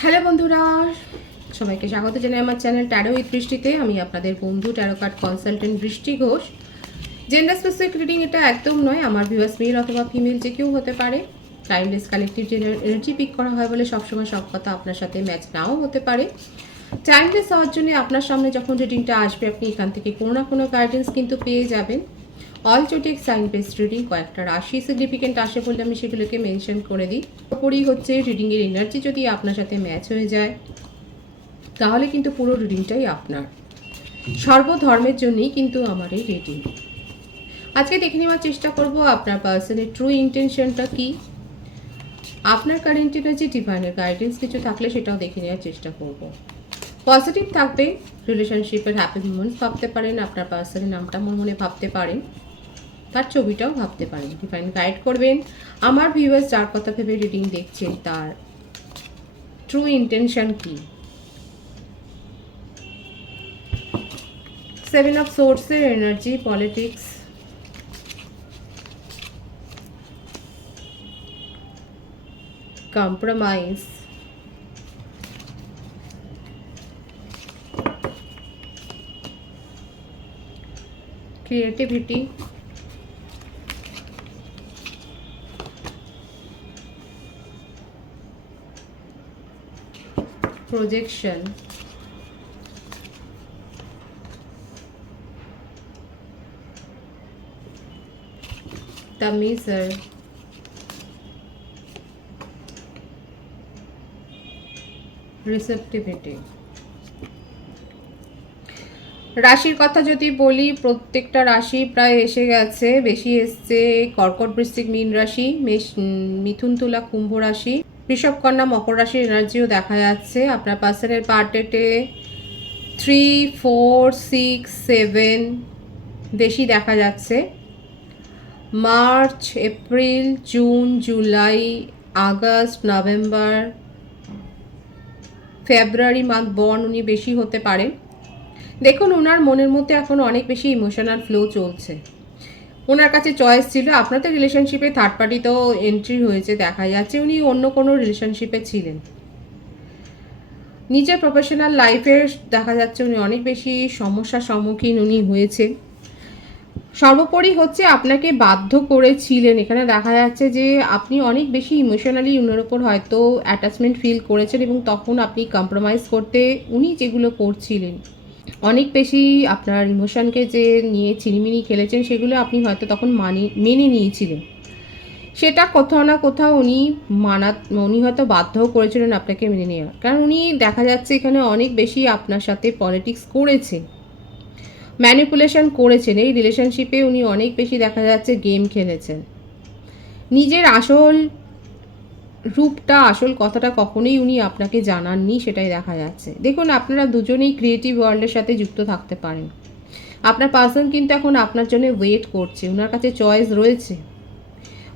Hello বন্ধুরা, সবাইকে স্বাগত জানাই আমার চ্যানেল ট্যারো উইথ বৃষ্টিতে আমি আপনাদের বন্ধু ট্যারো কার্ড কনসালটেন্ট বৃষ্টি ঘোষ। জেন্ডার স্পেসিফিক রিডিং এটা একদম নয়, আমার ভিউয়ার্স মেল অথবা ফিমেল যে কেউ হতে পারে। টাইমলেস কালেকটিভ এনার্জি পিক করা হয় বলে সবসময় সব কথা আপনার সাথে ম্যাচ নাও হতে পারে। টাইমলেস হওয়ার জন্য আপনার সামনে যখন রিডিংটা আসবে, আপনি এখান থেকে কোনো না কোনো গাইডেন্স কিন্তু পেয়ে যাবেন। অল জোটিক সাইন রিডিং কয়েকটা রাশি সিগনিফিকেন্ট আসে বলে আমি সেগুলোকে মেনশন করে দিই। ওপরই হচ্ছে রিডিংয়ের এনার্জি যদি আপনার সাথে ম্যাচ হয়ে যায়, তাহলে কিন্তু পুরো রিডিংটাই আপনার। সর্বধর্মের জন্যই কিন্তু আমার এই রিডিং আজকে দেখে নেওয়ার চেষ্টা করব আপনার পার্সনের ট্রু ইন্টেনশনটা কি। আপনার কারেন্ট এনার্জি ডিভাইনের গাইডেন্স কিছু থাকলে সেটাও দেখে নেওয়ার চেষ্টা করব। পজিটিভ থাকবে রিলেশনশিপের হ্যাপি মুমেন্টস ভাবতে পারেন, আপনার পার্সনের নামটা মনে মনে ভাবতে পারেন। তার ছবিটাও ভাবতে পারেন। ডিভাইন গাইড করবেন। আমার ভিউয়ার্স যার কথা ভেবে রিডিং দেখছেন, তার ট্রু ইন্টেনশন কি? সেভেন অফ সোর্সের energy politics compromise creativity projection. Measure. Receptivity. রাশির কথা যদি বলি, প্রত্যেকটা রাশি প্রায় এসে গেছে, বেশি এসছে কর্কট বৃশ্চিক মীন রাশি, মেষ মিথুন তুলা কুম্ভ রাশি। কন্যা মকর রাশির এনার্জিও দেখা যাচ্ছে। আপনার পার্সনের পার্টেটে থ্রি ফোর সিক্স সেভেন বেশি দেখা যাচ্ছে। March, April, June, July, August, November, February month born উনি বেশি হতে পারেন। দেখুন ওনার মনের মধ্যে এখন অনেক বেশি ইমোশনাল ফ্লো চলছে। ওনার কাছে চয়েস ছিল। আপনার তো রিলেশনশিপে থার্ড পার্টিতেও এন্ট্রি হয়েছে, দেখা যাচ্ছে। উনি অন্য কোনো রিলেশনশিপে ছিলেন। নিজের প্রফেশনাল লাইফের দেখা যাচ্ছে উনি অনেক বেশি সমস্যার সম্মুখীন উনি হয়েছেন। সর্বোপরি হচ্ছে আপনাকে বাধ্য করেছিলেন। এখানে দেখা যাচ্ছে যে আপনি অনেক বেশি ইমোশনালি উনার ওপর হয়তো অ্যাটাচমেন্ট ফিল করেছেন এবং তখন আপনি কম্প্রোমাইজ করতে উনি যেগুলো করছিলেন। অনেক বেশি আপনার ইমোশনকে যে নিয়ে চিনিমিনি খেলেছেন সেগুলো আপনি হয়তো তখন মানি, মেনে নিয়েছিলেন। সেটা কোথাও না কোথাও উনি মানা, উনি হয়তো বাধ্যও করেছিলেন আপনাকে মেনে নেওয়া কারণ উনি দেখা যাচ্ছে এখানে অনেক বেশি আপনার সাথে পলিটিক্স করেছে ম্যানিপুলেশন করেছেন। এই রিলেশনশিপে উনি অনেক বেশি দেখা যাচ্ছে গেম খেলেছেন। নিজের আসল রূপটা, আসল কথাটা কখনোই উনি আপনাকে জানাননি, সেটাই দেখা যাচ্ছে। দেখুন, আপনারা দুজনেই ক্রিয়েটিভ ওয়ার্ল্ডের সাথে যুক্ত থাকতে পারেন। আপনার পার্সন কিন্তু এখন আপনার জন্য ওয়েট করছে ওনার কাছে চয়েস রয়েছে।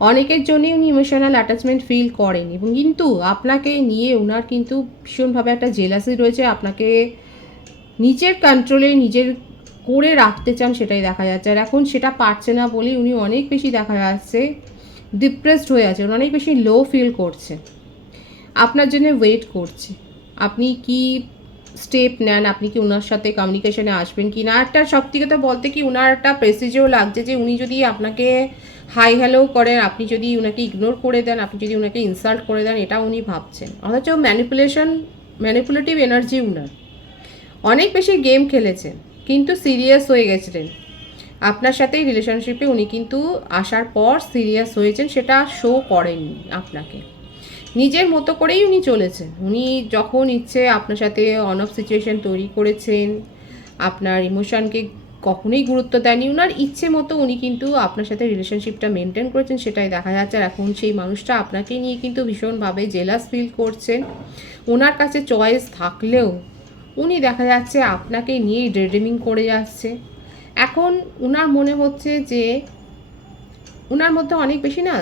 অনেকের জন্যই উনি ইমোশনাল অ্যাটাচমেন্ট ফিল করেন এবং কিন্তু আপনাকে নিয়ে ওনার কিন্তু ভীষণভাবে একটা জেলাসি রয়েছে, আপনাকে নিজের কন্ট্রোলে নিজের করে রাখতে চান, সেটাই দেখা যাচ্ছে। আর এখন সেটা পারছে না বলেই উনি অনেক বেশি দেখা যাচ্ছে। ডিপ্রেসড হয়ে আছেন অনেক বেশি লো ফিল করছে। আপনার জন্য ওয়েট করছে। আপনি কি স্টেপ নেন? আপনি কি ওনার সাথে কমিউনিকেশনে আসবেন কি না? একটা সব থেকে তো বলতে কি ওনার একটা প্রেসিজেও লাগছে যে উনি যদি আপনাকে হাই হ্যালো করেন, আপনি যদি ওনাকে ইগনোর করে দেন, আপনি যদি ওনাকে ইনসাল্ট করে দেন, এটা উনি ভাবছেন। অথচ ম্যানিপুলেশন ম্যানিপুলেটিভ এনার্জি উনার। অনেক বেশি গেম খেলেছেন, কিন্তু সিরিয়াস হয়ে গেছিলেন। আপনার সাথে রিলেশনশিপে উনি কিন্তু আসার পর সিরিয়াস হয়েছেন, সেটা শো করেননি আপনাকে। নিজের মতো করেই উনি চলেছেন। উনি যখন ইচ্ছে আপনার সাথে অন অফ সিচুয়েশন তৈরি করেছেন, আপনার ইমোশনকে কখনোই গুরুত্ব দেয়নি ওনার ইচ্ছে মতো উনি কিন্তু আপনার সাথে রিলেশনশিপটা মেনটেন করেছেন, সেটাই দেখা যাচ্ছে। আর এখন সেই মানুষটা আপনাকে নিয়ে কিন্তু ভীষণভাবে জেলাস ফিল করছেন। ওনার কাছে চয়েস থাকলেও উনি দেখা যাচ্ছে আপনাকে নিয়েই ড্রেডিমিং করে যাচ্ছে। এখন উনার মনে হচ্ছে যে উনার মধ্যে অনেক বেশি না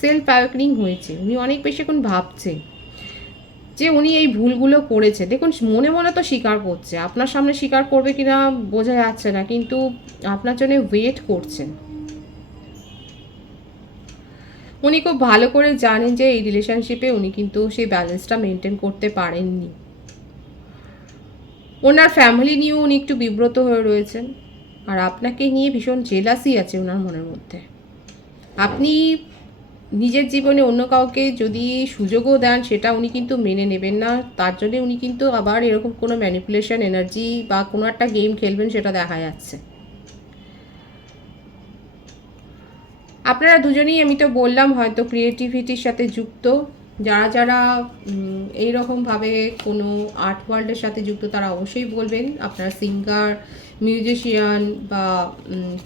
সেলফ অ্যাওয়েকনিং হয়েছে। উনি অনেক বেশি এখন ভাবছে যে উনি এই ভুলগুলো করেছে দেখুন, মনে মনে তো স্বীকার করছে। আপনার সামনে স্বীকার করবে কিনা বোঝা যাচ্ছে না, কিন্তু আপনার জন্য ওয়েট করছেন। উনি খুব ভালো করে জানেন যে এই রিলেশনশিপে উনি কিন্তু সেই ব্যালেন্সটা মেনটেন করতে পারেননি। ওনার ফ্যামিলি নিয়েও উনি একটু বিব্রত হয়ে রয়েছেন। আর আপনাকে নিয়ে ভীষণ জেলাসি আছে ওনার মনের মধ্যে। আপনি নিজের জীবনে অন্য কাউকে যদি সুযোগও দেন, সেটা উনি কিন্তু মেনে নেবেন না। তার জন্যে উনি কিন্তু আবার এরকম কোনো ম্যানিপুলেশন এনার্জি বা কোনো একটা গেম খেলবেন সেটা দেখা যাচ্ছে। আপনারা দুজনেই আমি তো বললাম হয়তো ক্রিয়েটিভিটির সাথে যুক্ত। যারা যারা এইরকমভাবে কোনো আর্ট ওয়ার্ল্ডের সাথে যুক্ত, তারা অবশ্যই বলবেন। আপনারা সিঙ্গার, মিউজিশিয়ান বা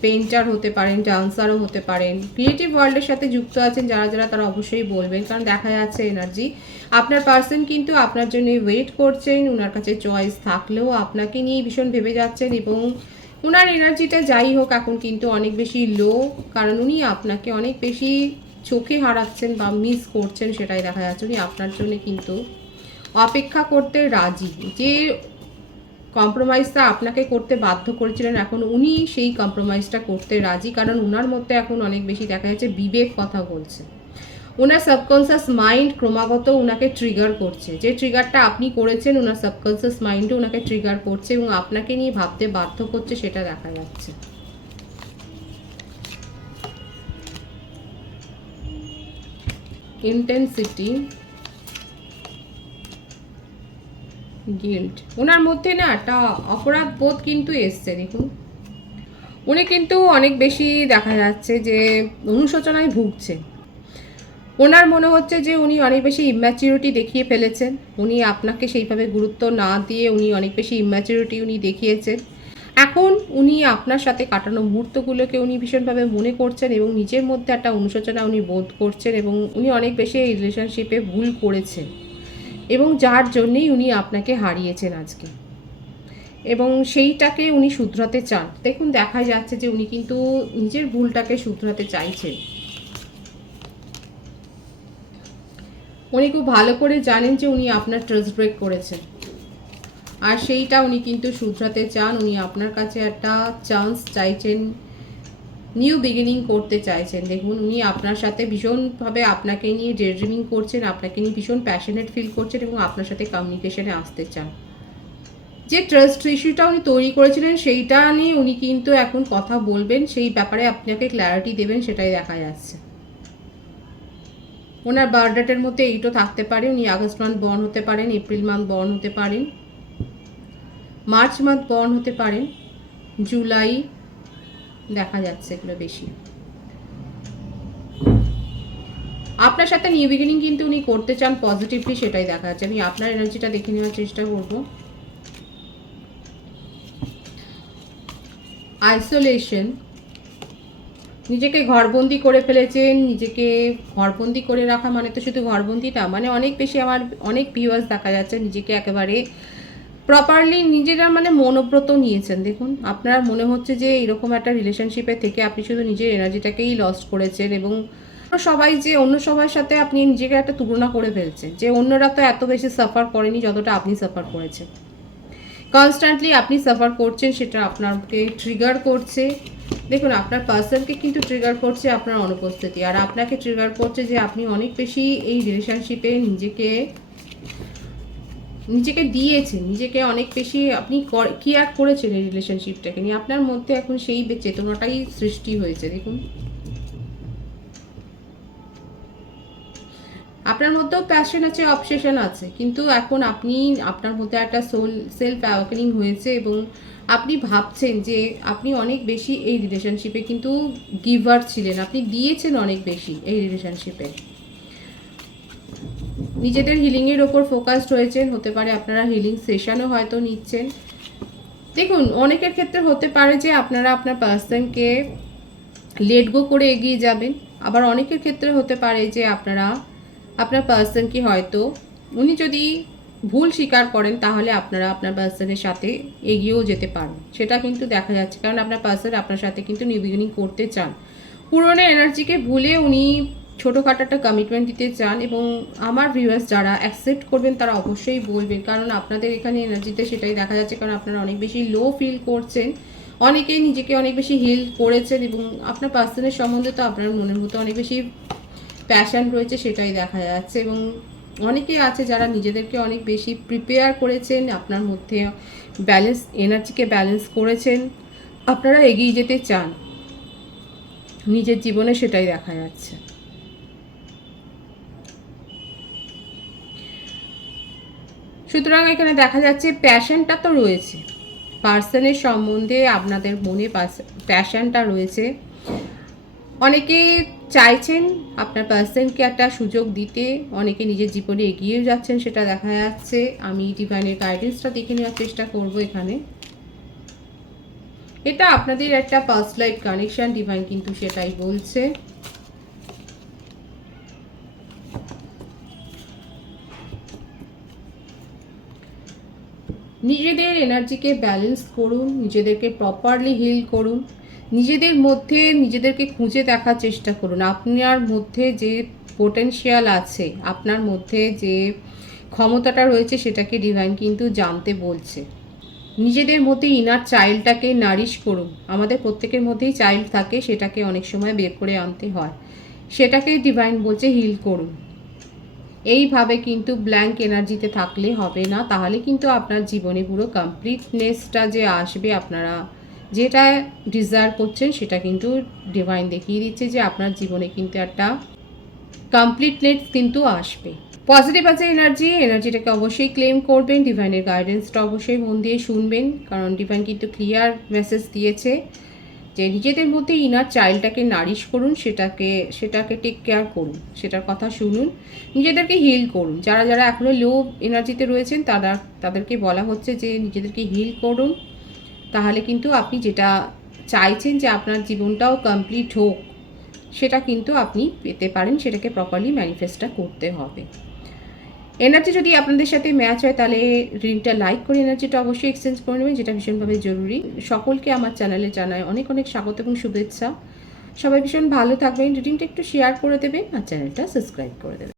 পেন্টার হতে পারেন, ডান্সারও হতে পারেন, ক্রিয়েটিভ ওয়ার্ল্ডের সাথে যুক্ত আছেন যারা যারা, তারা অবশ্যই বলবেন, কারণ দেখা যাচ্ছে এনার্জি। আপনার পার্সন কিন্তু আপনার জন্য ওয়েট করছেন ওনার কাছে চয়েস থাকলেও আপনাকে নিয়ে ভীষণ ভেবে যাচ্ছেন এবং ওনার এনার্জিটা যাই হোক, এখন কিন্তু অনেক বেশি লো কারণ উনি আপনাকে অনেক বেশি চোখে হারাচ্ছেন বা মিস করছেন সেটাই দেখা যাচ্ছে। উনি আপনার জন্য কিন্তু অপেক্ষা করতে রাজি। যে কম্প্রোমাইজটা আপনাকে করতে বাধ্য করেছিলেন, এখন উনি সেই কম্প্রোমাইজটা করতে রাজি। কারণ ওনার মধ্যে এখন অনেক বেশি দেখা যাচ্ছে বিবেক কথা বলছে। ওনার সাবকনসিয়াস মাইন্ড ক্রমাগত ওনাকে ট্রিগার করছে। যে ট্রিগারটা আপনি করেছেন ওনার সাবকনসিয়াস মাইন্ডও ওনাকে ট্রিগার করছে এবং আপনাকে নিয়ে ভাবতে বাধ্য করছে, সেটা দেখা যাচ্ছে। ইন্টেন্সিটি গিল্ট ওনার মধ্যে না একটা অপরাধ বোধ কিন্তু এসছে, দেখুন। উনি কিন্তু অনেক বেশি দেখা যাচ্ছে যে অনুশোচনায় ভুগছে। ওনার মনে হচ্ছে যে উনি অনেক বেশি ইম্যাচিউরিটি দেখিয়ে ফেলেছেন। উনি আপনাকে সেইভাবে গুরুত্ব না দিয়ে উনি অনেক বেশি ইম্যাচিউরিটি উনি দেখিয়েছেন। এখন উনি আপনার সাথে কাটানো মুহূর্তগুলোকে উনি ভীষণভাবে মনে করছেন এবং নিজের মধ্যে একটা অনুশোচনা উনি বোধ করছেন এবং উনি অনেক বেশি এই রিলেশনশিপে ভুল করেছেন। এবং যার জন্যেই উনি আপনাকে হারিয়েছেন আজকে। এবং সেইটাকে উনি শুধরাতে চান। দেখুন, দেখা যাচ্ছে যে উনি কিন্তু নিজের ভুলটাকে শুধরাতে চাইছেন। উনি খুব ভালো করে জানেন যে উনি আপনার ট্রাস্ট ব্রেক করেছেন। আর সেইটা উনি কিন্তু শুধরাতে চান। উনি আপনার কাছে একটা চান্স চাইছেন নিউ বিগিনিং করতে চাইছেন। দেখুন, উনি আপনার সাথে ভীষণভাবে আপনাকে নিয়ে ড্রিমিং করছেন, আপনাকে নিয়ে ভীষণ প্যাশনেট ফিল করছেন এবং আপনার সাথে কমিউনিকেশনে আসতে চান। যে ট্রাস্ট ইস্যুটা উনি তৈরি করেছিলেন, সেইটা নিয়ে উনি কিন্তু এখন কথা বলবেন। সেই ব্যাপারে আপনাকে ক্ল্যারিটি দেবেন, সেটাই দেখা যাচ্ছে। ওনার বার্থডেটের মধ্যে এইটো থাকতে পারে। উনি আগস্ট মান্থ বর্ন হতে পারেন এপ্রিল মান্থ বর্ন হতে পারেন। মার্চ মান্থ বর্ন হতে পারেন জুলাই দেখা যাচ্ছে এগুলো বেশি। আপনার সাথে নিউ বিগিনিং কিন্তু উনি করতে চান পজিটিভলি সেটাই দেখা যাচ্ছে। আমি আপনার এনার্জিটা দেখে নেওয়ার চেষ্টা করব। আইসোলেশন নিজেকে ঘরবন্দি করে ফেলেছেন, নিজেকে ঘরবন্দি করে রাখা মানে তো শুধু ঘরবন্দি না মানে অনেক বেশি আমার, অনেক ভিউয়ার্স দেখা যাচ্ছে নিজেকে একেবারে প্রপারলি নিজেরা মানে মনোব্রত নিয়েছেন। দেখুন, আপনার মনে হচ্ছে যে এরকম একটা রিলেশনশিপে থেকে আপনি শুধু নিজের এনার্জিটাকেই লস করেছেন এবং সবাই যে অন্য সবার সাথে আপনি নিজেকে একটা তুলনা করে ফেলছেন, যে অন্যরা তো এত বেশি সাফার করেনি যতটা আপনি সাফার করেছেন। কনস্ট্যান্টলি আপনি সাফার করছেন সেটা আপনাকে ট্রিগার করছে। দেখুন, আপনার পার্সনকে কিন্তু ট্রিগার করছে আপনার অনুপস্থিতি। আর আপনাকে ট্রিগার করছে যে আপনি অনেক বেশি এই রিলেশনশিপে নিজেকে নিজেকে দিয়েছেন, নিজেকে অনেক বেশি আপনি কেয়ার করেছেন এই রিলেশনশিপটাকে নিয়ে। আপনার মধ্যে এখন সেই চেতনাটাই সৃষ্টি হয়েছে, দেখুন। আপনার মধ্যেও প্যাশন আছে অবসেশন আছে, কিন্তু এখন আপনি, আপনার মধ্যে একটা সোল সেলফ অ্যাওয়াকেনিং হয়েছে এবং আপনি ভাবছেন যে আপনি অনেক বেশি এই রিলেশনশিপে কিন্তু গিভার ছিলেন, আপনি দিয়েছেন অনেক বেশি এই রিলেশনশিপে নিজেদের হিলিংয়ের ওপর ফোকাসড হয়েছেন হতে পারে আপনারা হিলিং সেশনও হয়তো নিচ্ছেন। দেখুন, অনেকের ক্ষেত্রে হতে পারে যে আপনারা আপনার পার্সনকে লেট গো করে এগিয়ে যাবেন। আবার অনেকের ক্ষেত্রে হতে পারে যে আপনারা আপনার পার্সনকে হয়তো উনি যদি ভুল স্বীকার করেন, তাহলে আপনারা আপনার পার্সনের সাথে এগিয়েও যেতে পারেন সেটা কিন্তু দেখা যাচ্ছে। কারণ আপনার পার্সন আপনার সাথে কিন্তু নিউ বিগিনিং করতে চান। পুরনো এনার্জিকে ভুলে উনি ছোটোখাটো একটা কমিটমেন্ট দিতে চান এবং আমার ভিউয়ার্স যারা অ্যাকসেপ্ট করবেন তারা অবশ্যই বলবেন। কারণ আপনাদের এখানে এনার্জিতে সেটাই দেখা যাচ্ছে, কারণ আপনারা অনেক বেশি লো ফিল করছেন। অনেকেই নিজেকে অনেক বেশি হিল করেছেন এবং আপনার পার্সনের সম্বন্ধে তো আপনার মনের মতো অনেক বেশি প্যাশন রয়েছে সেটাই দেখা যাচ্ছে এবং অনেকেই আছে যারা নিজেদেরকে অনেক বেশি প্রিপেয়ার করেছেন, আপনার মধ্যে ব্যালেন্স এনার্জিকে ব্যালেন্স করেছেন। আপনারা এগিয়ে যেতে চান। নিজের জীবনে সেটাই দেখা যাচ্ছে। সুতরাং এখানে দেখা যাচ্ছে প্যাশনটা তো রয়েছে। পার্সনের সম্বন্ধে আপনাদের মনে প্যাশনটা রয়েছে। অনেকে চাইছেন আপনার পার্সনকে একটা সুযোগ দিতে, অনেকে নিজের জীবনে এগিয়েও যাচ্ছেন, সেটা দেখা যাচ্ছে। আমি ডিভাইনের গাইডেন্সটা দেখে নেওয়ার চেষ্টা করব এখানে। এটা আপনাদের একটা পাস্ট লাইফ কানেকশন ডিভাইন কিন্তু সেটাই বলছে। নিজেদের এনার্জিকে ব্যালেন্স করুন, নিজেদেরকে প্রপারলি হিল করুন, নিজেদের মধ্যে নিজেদেরকে খুঁজে দেখার চেষ্টা করুন। আপনার মধ্যে যে পোটেনশিয়াল আছে, আপনার মধ্যে যে ক্ষমতাটা রয়েছে সেটাকে ডিভাইন কিন্তু জানতে বলছে। নিজেদের মধ্যে ইনার চাইল্ডটাকে নারিশ করুন। আমাদের প্রত্যেকের মধ্যেই চাইল্ড থাকে, সেটাকে অনেক সময় বের করে আনতে হয়। সেটাকে ডিভাইন বলছে হিল করুন। এইভাবে কিন্তু ব্ল্যাঙ্ক এনার্জিতে থাকলে হবে না। তাহলে কিন্তু আপনার জীবনে পুরো কমপ্লিটনেসটা যে আসবে আপনারা যেটা ডিজায়ার করছেন সেটা কিন্তু ডিভাইন দেখিয়ে দিচ্ছে যে আপনার জীবনে কিন্তু একটা কমপ্লিটনেস কিন্তু আসবে। পজিটিভ আছে এনার্জি এনার্জিটাকে অবশ্যই ক্লেম করবেন ডিভাইনের গাইডেন্সটা অবশ্যই মন দিয়ে শুনবেন, কারণ ডিভাইন কিন্তু ক্লিয়ার মেসেজ দিয়েছে। যে নিজেদের মধ্যে ইনার চাইল্ডটাকে নারিশ করুন, সেটাকে সেটাকে টেক কেয়ার করুন, সেটার কথা শুনুন, নিজেদেরকে হিল করুন। যারা যারা এখনও লো এনার্জিতে রয়েছেন, তারা, তাদেরকে বলা হচ্ছে যে নিজেদেরকে হিল করুন। তাহলে কিন্তু আপনি যেটা চাইছেন যে আপনার জীবনটাও কমপ্লিট হোক, সেটা কিন্তু আপনি পেতে পারেন, সেটাকে প্রপারলি ম্যানিফেস্টটা করতে হবে। এনার্জি যদি আপনাদের সাথে ম্যাচ হয়, তাহলে রিংটা লাইক করে এনার্জিটা অবশ্যই এক্সচেঞ্জ করে নেবেন, যেটা ভীষণভাবে জরুরি। সকলকে আমার চ্যানেলে জানায় অনেক অনেক স্বাগত এবং শুভেচ্ছা। সবাই ভীষণ ভালো থাকবেন। রিডিংটা একটু শেয়ার করে দেবেন আর চ্যানেলটা সাবস্ক্রাইব করে দেবেন।